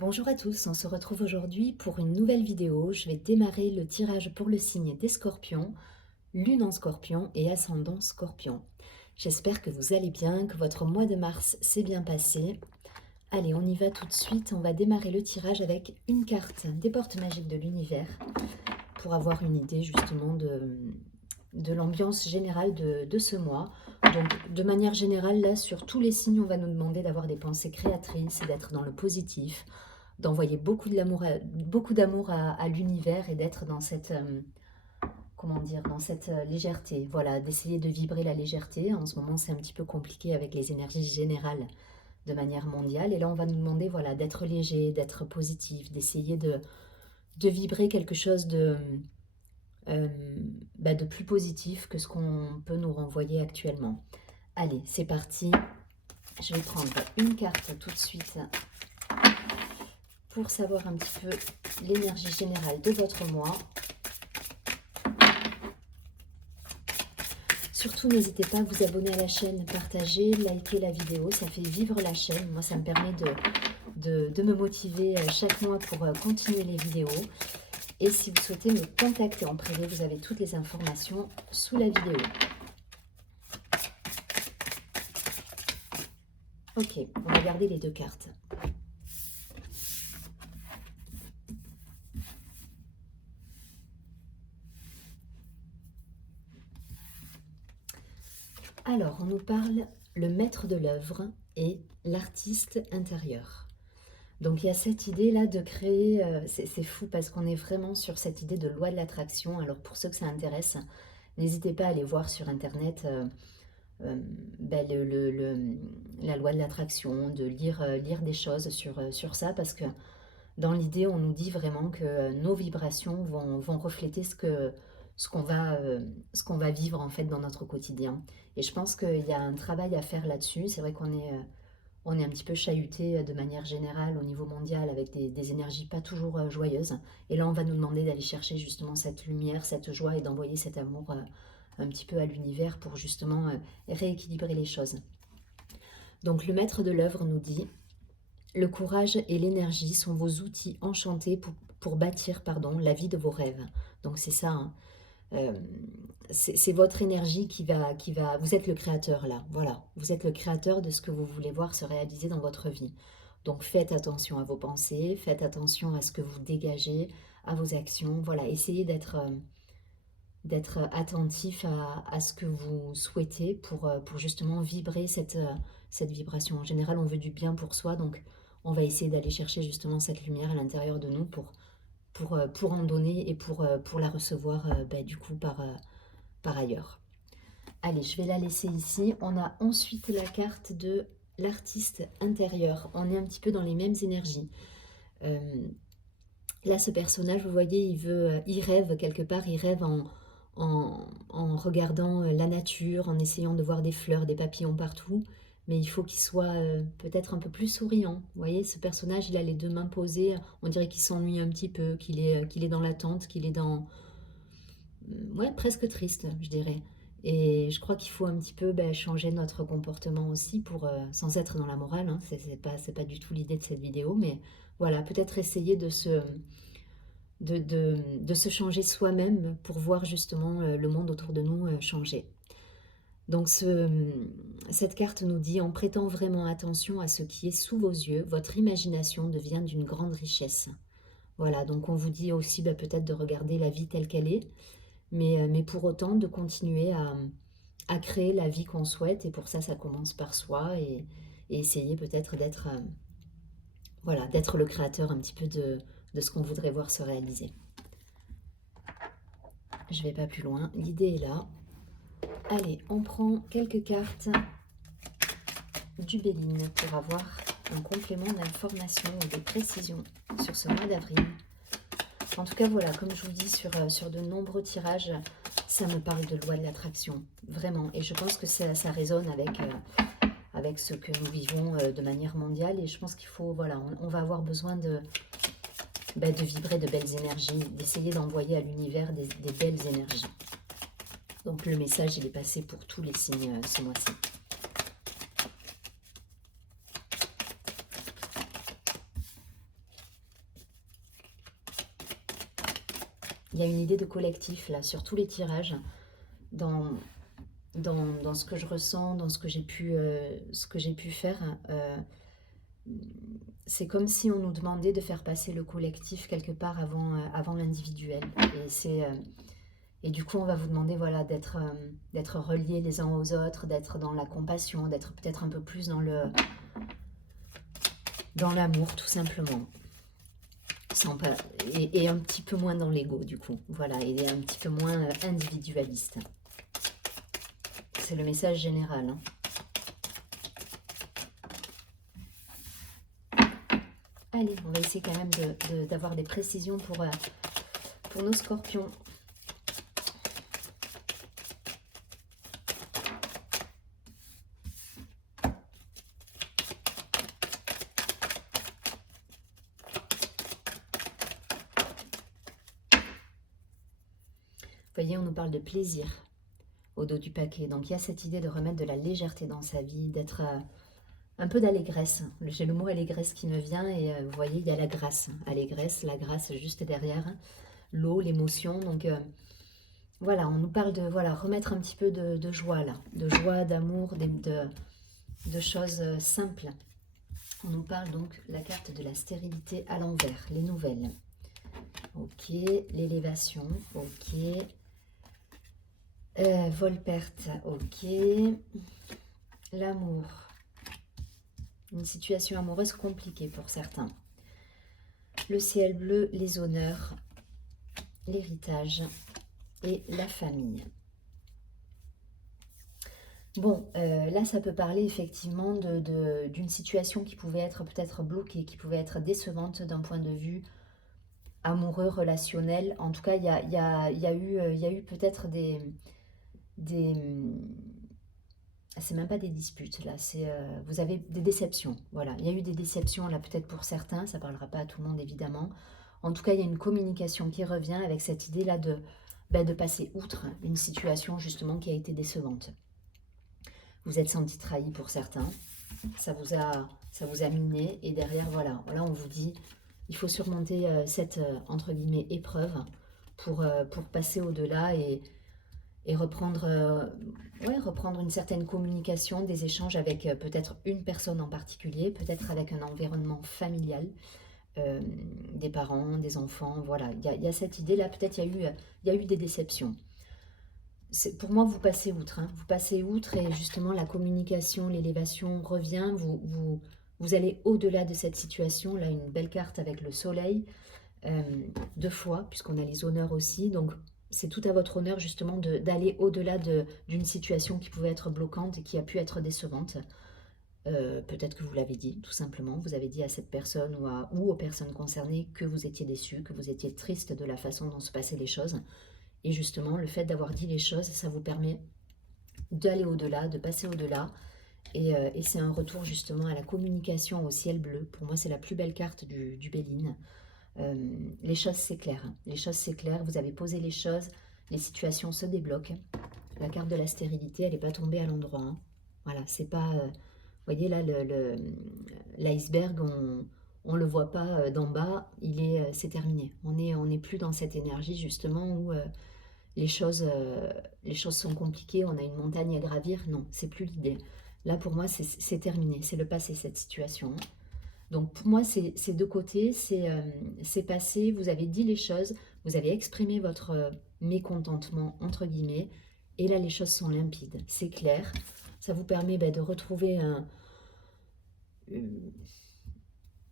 Bonjour à tous, on se retrouve aujourd'hui pour une nouvelle vidéo. Je vais démarrer le tirage pour le signe des Scorpions, Lune en Scorpion et Ascendant Scorpion. J'espère que vous allez bien, que votre mois de mars s'est bien passé. Allez, on y va tout de suite. On va démarrer le tirage avec une carte des portes magiques de l'univers pour avoir une idée justement de l'ambiance générale de ce mois. Donc, de manière générale, là, sur tous les signes, on va nous demander d'avoir des pensées créatrices et d'être dans le positif, d'envoyer beaucoup d'amour à l'univers et d'être dans cette, comment dire, dans cette légèreté. Voilà, d'essayer de vibrer la légèreté. En ce moment, c'est un petit peu compliqué avec les énergies générales de manière mondiale. Et là, on va nous demander, voilà, d'être léger, d'être positif, d'essayer de vibrer quelque chose euh, de plus positif que ce qu'on peut nous renvoyer actuellement. Allez, c'est parti. Je vais prendre une carte tout de suite pour savoir un petit peu l'énergie générale de votre mois. Surtout, n'hésitez pas à vous abonner à la chaîne, partager, liker la vidéo, ça fait vivre la chaîne. Moi, ça me permet de me motiver chaque mois pour continuer les vidéos. Et si vous souhaitez me contacter en privé, vous avez toutes les informations sous la vidéo. Ok, on va garder les deux cartes. Alors, on nous parle le maître de l'œuvre et l'artiste intérieur. Donc, il y a cette idée-là de créer, c'est fou parce qu'on est vraiment sur cette idée de loi de l'attraction. Alors, pour ceux que ça intéresse, n'hésitez pas à aller voir sur Internet ben, la loi de l'attraction, de lire des choses sur ça, parce que dans l'idée, on nous dit vraiment que nos vibrations vont refléter ce qu'on va vivre en fait dans notre quotidien. Et je pense qu'il y a un travail à faire là-dessus. C'est vrai on est un petit peu chahuté de manière générale au niveau mondial avec des énergies pas toujours joyeuses. Et là, on va nous demander d'aller chercher justement cette lumière, cette joie et d'envoyer cet amour un petit peu à l'univers pour justement rééquilibrer les choses. Donc le maître de l'œuvre nous dit: le courage et l'énergie sont vos outils enchantés pour bâtir la vie de vos rêves. Donc c'est ça, hein. Euh, c'est votre énergie qui va... Vous êtes le créateur là, voilà. Vous êtes le créateur de ce que vous voulez voir se réaliser dans votre vie. Donc faites attention à vos pensées, faites attention à ce que vous dégagez, à vos actions. Voilà, essayez d'être attentif à ce que vous souhaitez pour justement vibrer cette vibration. En général, on veut du bien pour soi, donc on va essayer d'aller chercher justement cette lumière à l'intérieur de nous pour en donner et pour la recevoir du coup par ailleurs. Allez, je vais la laisser ici. On a ensuite la carte de l'artiste intérieur. On est un petit peu dans les mêmes énergies. Euh, Là, ce personnage, vous voyez, il rêve quelque part, il rêve en regardant la nature, en essayant de voir des fleurs, des papillons partout, mais il faut qu'il soit peut-être un peu plus souriant. Vous voyez, ce personnage, il a les deux mains posées, on dirait qu'il s'ennuie un petit peu, qu'il est dans l'attente, qu'il est ouais, presque triste, je dirais. Et je crois qu'il faut un petit peu changer notre comportement aussi sans être dans la morale, hein. C'est pas du tout l'idée de cette vidéo, mais voilà, peut-être essayer de se changer soi-même pour voir justement le monde autour de nous changer. Donc cette carte nous dit: en prêtant vraiment attention à ce qui est sous vos yeux, votre imagination devient d'une grande richesse. Voilà, donc on vous dit aussi peut-être de regarder la vie telle qu'elle est, mais pour autant de continuer à créer la vie qu'on souhaite. Et pour ça, ça commence par soi et essayer peut-être voilà, d'être le créateur un petit peu de ce qu'on voudrait voir se réaliser. Je vais pas plus loin, l'idée est là. Allez, on prend quelques cartes du Béline pour avoir un complément d'information ou des précisions sur ce mois d'avril. En tout cas, voilà, comme je vous dis sur de nombreux tirages, ça me parle de loi de l'attraction, vraiment. Et je pense que ça résonne avec ce que nous vivons de manière mondiale. Et je pense qu'il faut, voilà, on va avoir besoin de vibrer de belles énergies, d'essayer d'envoyer à l'univers des belles énergies. Donc le message, il est passé pour tous les signes ce mois-ci. il y a une idée de collectif là sur tous les tirages, dans, dans ce que je ressens, dans ce que j'ai pu faire. C'est comme si on nous demandait de faire passer le collectif quelque part avant l'individuel. Et du coup, on va vous demander voilà, d'être reliés les uns aux autres, d'être dans la compassion, d'être peut-être un peu plus dans l'amour, tout simplement. Et un petit peu moins dans l'ego, du coup. Voilà, et un petit peu moins individualiste. C'est le message général. Hein. Allez, on va essayer quand même d'avoir des précisions pour nos scorpions. Vous voyez, on nous parle de plaisir au dos du paquet. Donc il y a cette idée de remettre de la légèreté dans sa vie, d'être un peu d'allégresse. J'ai le mot allégresse qui me vient et vous voyez, il y a la grâce. Allégresse, la grâce juste derrière. L'eau, l'émotion. Donc voilà, on nous parle de voilà, remettre un petit peu de joie là. De joie, d'amour, de choses simples. On nous parle donc la carte de la stérilité à l'envers, les nouvelles. Ok, l'élévation, ok. Vol-perte, ok. L'amour. Une situation amoureuse compliquée pour certains. Le ciel bleu, les honneurs, l'héritage et la famille. Bon, là ça peut parler effectivement d'une situation qui pouvait être peut-être bloquée, qui pouvait être décevante d'un point de vue amoureux, relationnel. En tout cas, il y a eu peut-être c'est même pas des disputes là, vous avez des déceptions, voilà. Il y a eu des déceptions là peut-être pour certains, ça parlera pas à tout le monde évidemment. En tout cas, il y a une communication qui revient avec cette idée là de passer outre une situation justement qui a été décevante. Vous êtes senti trahi pour certains, ça vous a miné et derrière voilà, là on vous dit il faut surmonter cette entre guillemets épreuve pour passer au-delà et reprendre, reprendre une certaine communication, des échanges avec peut-être une personne en particulier, peut-être avec un environnement familial, des parents, des enfants, voilà. Il y a cette idée-là, peut-être il y a eu des déceptions. Pour moi, vous passez outre, hein. Vous passez outre et justement la communication, l'élévation revient, vous allez au-delà de cette situation. Là, une belle carte avec le soleil, 2 fois, puisqu'on a les honneurs aussi, donc c'est tout à votre honneur justement d'aller au-delà d'une situation qui pouvait être bloquante et qui a pu être décevante. Peut-être que vous l'avez dit, tout simplement. Vous avez dit à cette personne ou aux personnes concernées que vous étiez déçu, que vous étiez triste de la façon dont se passaient les choses. Et justement, le fait d'avoir dit les choses, ça vous permet d'aller au-delà, de passer au-delà. Et c'est un retour justement à la communication au ciel bleu. Pour moi, c'est la plus belle carte du Béline. Les choses s'éclairent. Les choses s'éclairent, vous avez posé les choses, les situations se débloquent. La carte de la stérilité, elle n'est pas tombée à l'endroit. Hein. Voilà, c'est pas... vous voyez là, l'iceberg, on le voit pas d'en bas, c'est terminé. On n'est plus dans cette énergie justement où les choses sont compliquées, on a une montagne à gravir. Non, c'est plus l'idée. Là, pour moi, c'est terminé, c'est le passé, cette situation. Donc, pour moi, c'est de côté, c'est passé, vous avez dit les choses, vous avez exprimé votre mécontentement, entre guillemets, et là, les choses sont limpides, c'est clair. Ça vous permet de retrouver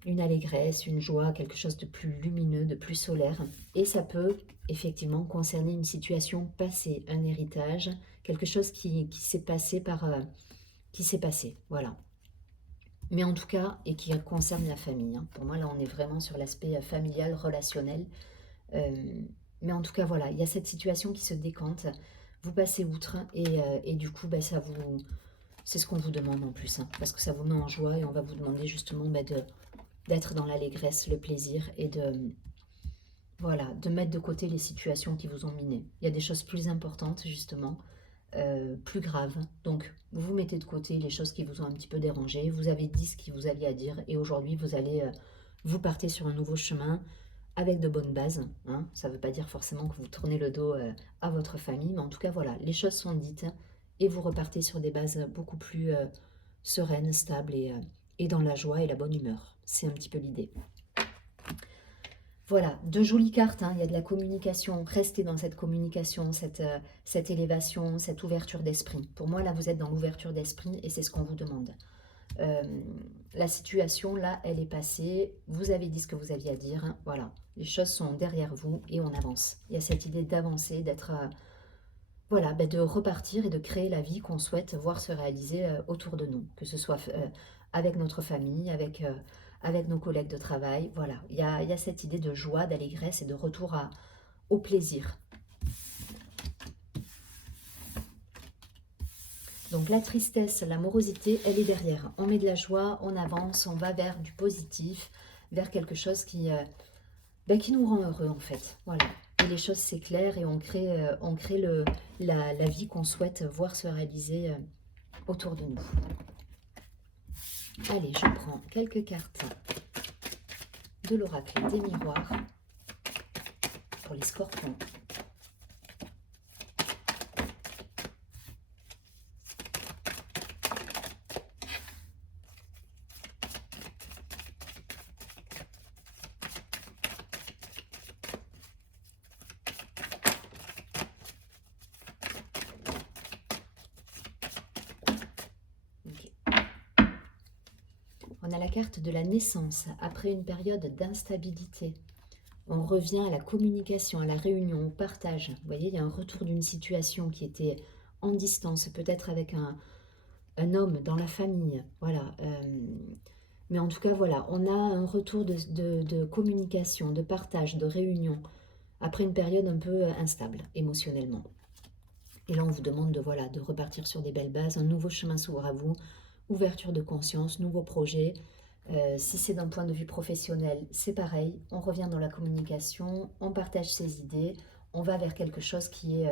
une allégresse, une joie, quelque chose de plus lumineux, de plus solaire. Et ça peut effectivement concerner une situation passée, un héritage, quelque chose qui s'est passé qui s'est passé, voilà. Mais en tout cas, et qui concerne la famille. Hein. Pour moi, là, on est vraiment sur l'aspect familial, relationnel. Mais en tout cas, voilà, il y a cette situation qui se décante. Vous passez outre et du coup, c'est ce qu'on vous demande en plus. Hein, parce que ça vous met en joie et on va vous demander justement d'être dans l'allégresse, le plaisir et voilà, de mettre de côté les situations qui vous ont miné. Il y a des choses plus importantes, justement, plus graves. Donc, vous mettez de côté les choses qui vous ont un petit peu dérangé. Vous avez dit ce que vous aviez à dire et aujourd'hui, vous partez sur un nouveau chemin avec de bonnes bases, hein. Ça ne veut pas dire forcément que vous tournez le dos à votre famille, mais en tout cas, voilà, les choses sont dites et vous repartez sur des bases beaucoup plus sereines, stables et dans la joie et la bonne humeur. C'est un petit peu l'idée. Voilà, de jolies cartes, hein. Il y a de la communication. Restez dans cette communication, cette élévation, cette ouverture d'esprit. Pour moi, là, vous êtes dans l'ouverture d'esprit et c'est ce qu'on vous demande. Euh, la situation, là, elle est passée. Vous avez dit ce que vous aviez à dire, hein. Voilà, les choses sont derrière vous et on avance. Il y a cette idée d'avancer, d'être... voilà, ben de repartir et de créer la vie qu'on souhaite voir se réaliser autour de nous, que ce soit avec notre famille, avec nos collègues de travail. Voilà, il y a cette idée de joie, d'allégresse et de retour au plaisir. Donc la tristesse, la morosité, elle est derrière. On met de la joie, on avance, on va vers du positif, vers quelque chose qui nous rend heureux en fait. Voilà. Et les choses s'éclairent et on crée la vie qu'on souhaite voir se réaliser autour de nous. Allez, je prends quelques cartes de l'oracle des miroirs pour les scorpions. On a la carte de la naissance après une période d'instabilité. On revient à la communication, à la réunion, au partage. Vous voyez, il y a un retour d'une situation qui était en distance, peut-être avec un homme dans la famille. Voilà. Mais en tout cas, voilà, on a un retour de communication, de partage, de réunion, après une période un peu instable émotionnellement. Et là, on vous demande voilà, de repartir sur des belles bases, un nouveau chemin s'ouvre à vous, ouverture de conscience, nouveaux projets. Si c'est d'un point de vue professionnel, c'est pareil, on revient dans la communication, on partage ses idées, on va vers quelque chose qui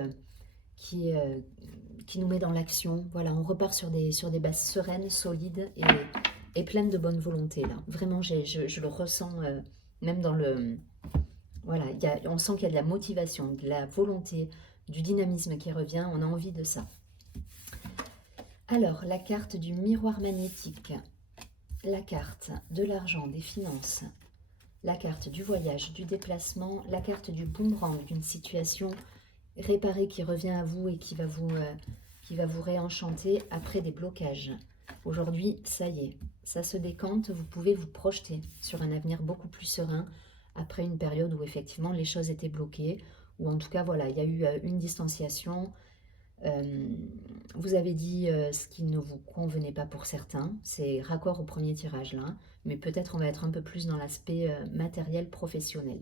nous met dans l'action. Voilà, on repart sur des bases sereines, solides et pleines de bonne volonté. Là. Vraiment, je le ressens même dans le... Voilà, on sent qu'il y a de la motivation, de la volonté, du dynamisme qui revient, on a envie de ça. Alors, la carte du miroir magnétique, la carte de l'argent, des finances, la carte du voyage, du déplacement, la carte du boomerang, d'une situation réparée qui revient à vous et qui va vous réenchanter après des blocages. Aujourd'hui, ça y est, ça se décante, vous pouvez vous projeter sur un avenir beaucoup plus serein après une période où effectivement les choses étaient bloquées, ou en tout cas, voilà, il y a eu une distanciation. Vous avez dit ce qui ne vous convenait pas pour certains, c'est raccord au premier tirage là, mais peut-être on va être un peu plus dans l'aspect matériel professionnel.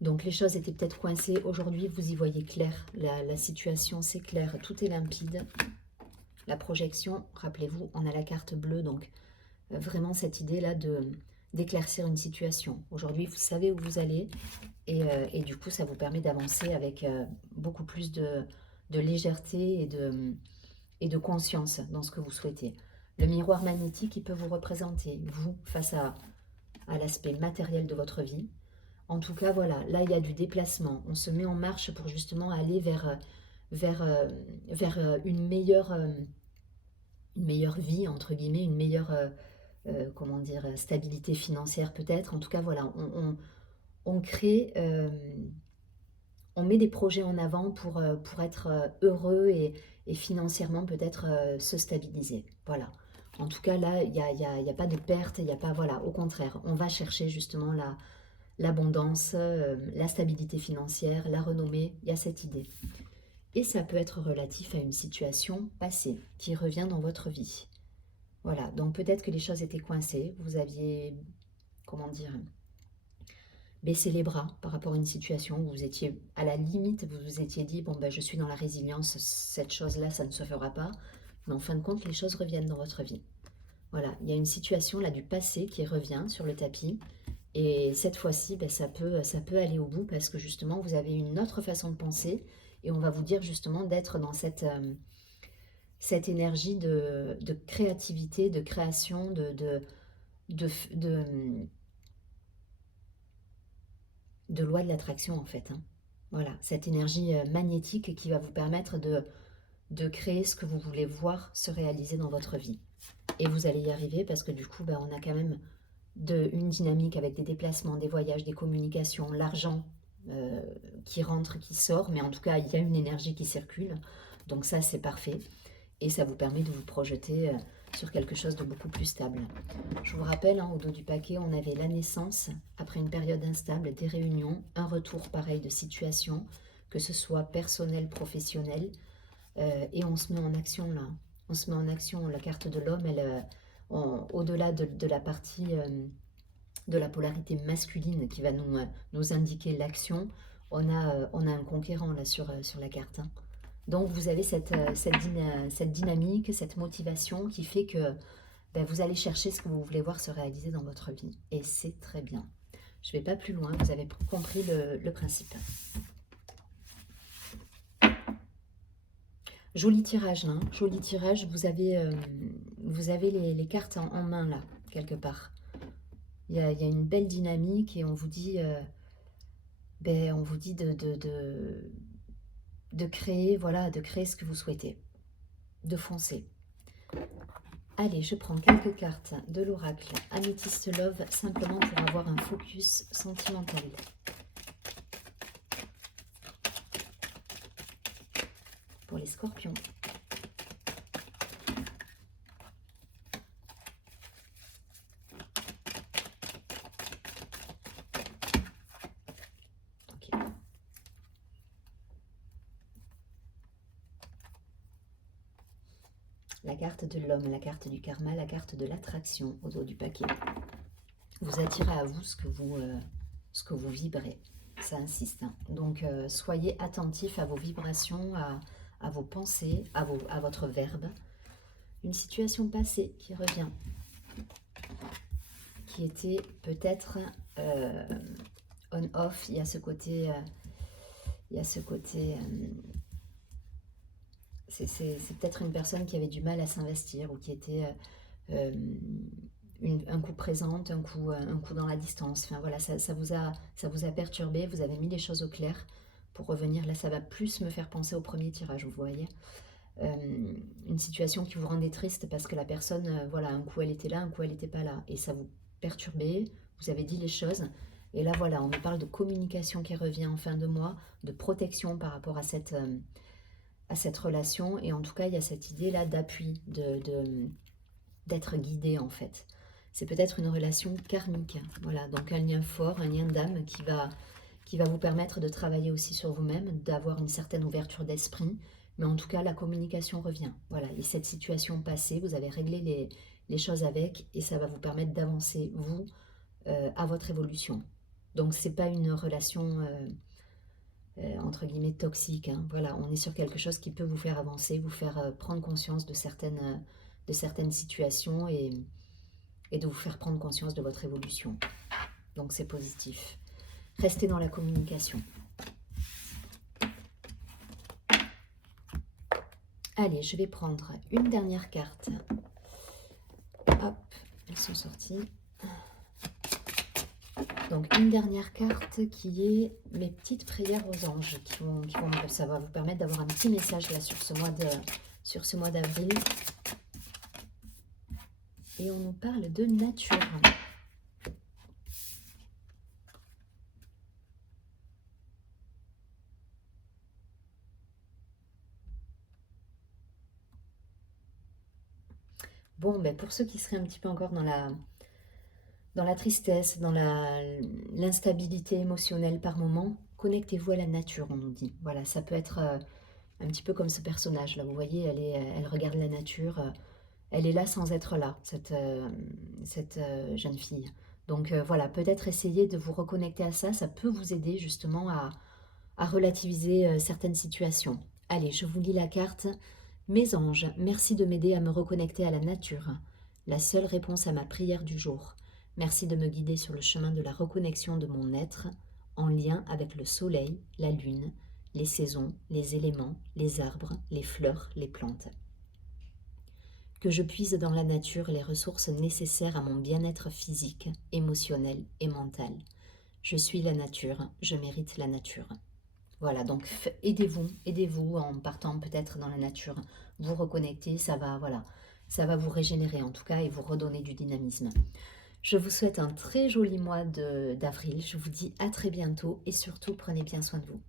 Donc les choses étaient peut-être coincées, aujourd'hui vous y voyez clair, la situation c'est clair, tout est limpide. La projection, rappelez-vous, on a la carte bleue, donc vraiment cette idée là d'éclaircir une situation. Aujourd'hui vous savez où vous allez et du coup ça vous permet d'avancer avec beaucoup plus de légèreté et de conscience dans ce que vous souhaitez. Le miroir magnétique, il peut vous représenter, vous, face à l'aspect matériel de votre vie. En tout cas, voilà, là, il y a du déplacement. On se met en marche pour justement aller vers une meilleure vie, entre guillemets, une meilleure, comment dire, stabilité financière peut-être. En tout cas, voilà, on crée... on met des projets en avant pour être heureux et financièrement peut-être se stabiliser. Voilà. En tout cas, là, il y a pas de perte, il n'y a pas... Voilà, au contraire, on va chercher justement l'abondance, la stabilité financière, la renommée, il y a cette idée. Et ça peut être relatif à une situation passée qui revient dans votre vie. Voilà, donc peut-être que les choses étaient coincées, vous aviez, comment dire, baisser les bras par rapport à une situation où vous étiez à la limite, vous vous étiez dit, bon ben je suis dans la résilience, cette chose-là, ça ne se fera pas. Mais en fin de compte, les choses reviennent dans votre vie. Voilà, il y a une situation là du passé qui revient sur le tapis. Et cette fois-ci, ben, ça peut aller au bout parce que justement, vous avez une autre façon de penser. Et on va vous dire justement d'être dans cette énergie de créativité, de création, de de loi de l'attraction en fait, hein. Voilà, cette énergie magnétique qui va vous permettre de créer ce que vous voulez voir se réaliser dans votre vie. Et vous allez y arriver parce que du coup, bah, on a quand même une dynamique avec des déplacements, des voyages, des communications, l'argent euh, qui rentre, qui sort, mais en tout cas, il y a une énergie qui circule. Donc ça, c'est parfait. Et ça vous permet de vous projeter sur quelque chose de beaucoup plus stable. Je vous rappelle, hein, au dos du paquet, on avait la naissance, après une période instable, des réunions, un retour pareil de situation, que ce soit personnel, professionnel, et on se met en action là. On se met en action. La carte de l'homme, elle, au-delà de la partie de la polarité masculine qui va nous indiquer l'action, on a un conquérant là sur la carte, hein. Donc vous avez cette dynamique, cette motivation qui fait que ben, vous allez chercher ce que vous voulez voir se réaliser dans votre vie. Et c'est très bien. Je ne vais pas plus loin, vous avez compris le principe. Joli tirage, là, hein. Joli tirage. Vous avez les cartes en main, là, quelque part. Il y a une belle dynamique et on vous dit, de créer, voilà, de créer ce que vous souhaitez. De foncer. Allez, je prends quelques cartes de l'oracle Amethyst Love, simplement pour avoir un focus sentimental. Pour les scorpions. Ok. La carte de l'homme, la carte du karma, la carte de l'attraction au dos du paquet. Vous attirez à vous ce que vous vibrez. Ça insiste, hein. Donc, soyez attentifs à vos vibrations, à vos pensées, à votre verbe. Une situation passée qui revient, qui était peut-être on-off. Il y a ce côté... c'est peut-être une personne qui avait du mal à s'investir ou qui était un coup présente, un coup dans la distance. Enfin voilà, ça vous a perturbé, vous avez mis les choses au clair pour revenir. Là, ça va plus me faire penser au premier tirage, vous voyez. Une situation qui vous rendait triste parce que la personne, voilà, un coup elle était là, un coup elle n'était pas là. Et ça vous perturbait, vous avez dit les choses. Et là, voilà, on me parle de communication qui revient en fin de mois, de protection par rapport à cette relation. Et en tout cas, il y a cette idée-là d'appui, d'être guidé en fait. C'est peut-être une relation karmique, voilà, donc un lien fort, un lien d'âme qui va vous permettre de travailler aussi sur vous-même, d'avoir une certaine ouverture d'esprit, mais en tout cas la communication revient, voilà, et cette situation passée, vous avez réglé les choses avec, et ça va vous permettre d'avancer, vous, à votre évolution. Donc c'est pas une relation entre guillemets toxique, hein. Voilà, on est sur quelque chose qui peut vous faire avancer, vous faire prendre conscience de certaines situations et de vous faire prendre conscience de votre évolution. Donc c'est positif. Restez dans la communication. Allez, je vais prendre une dernière carte. Hop, elles sont sorties. Donc une dernière carte qui est mes petites prières aux anges ça va vous permettre d'avoir un petit message là sur ce mois d'avril. Et on nous parle de nature. Bon, ben pour ceux qui seraient un petit peu encore dans la tristesse, dans l'instabilité émotionnelle par moment, connectez-vous à la nature, on nous dit. Voilà, ça peut être un petit peu comme ce personnage-là. Vous voyez, elle regarde la nature. Elle est là sans être là, cette jeune fille. Donc voilà, peut-être essayer de vous reconnecter à ça. Ça peut vous aider justement à relativiser certaines situations. Allez, je vous lis la carte. Mes anges, merci de m'aider à me reconnecter à la nature, la seule réponse à ma prière du jour. Merci de me guider sur le chemin de la reconnexion de mon être, en lien avec le soleil, la lune, les saisons, les éléments, les arbres, les fleurs, les plantes. Que je puise dans la nature les ressources nécessaires à mon bien-être physique, émotionnel et mental. Je suis la nature, je mérite la nature. Voilà, donc aidez-vous, aidez-vous en partant peut-être dans la nature, vous reconnecter, ça va, voilà, ça va vous régénérer en tout cas et vous redonner du dynamisme. Je vous souhaite un très joli mois d'avril, je vous dis à très bientôt et surtout prenez bien soin de vous.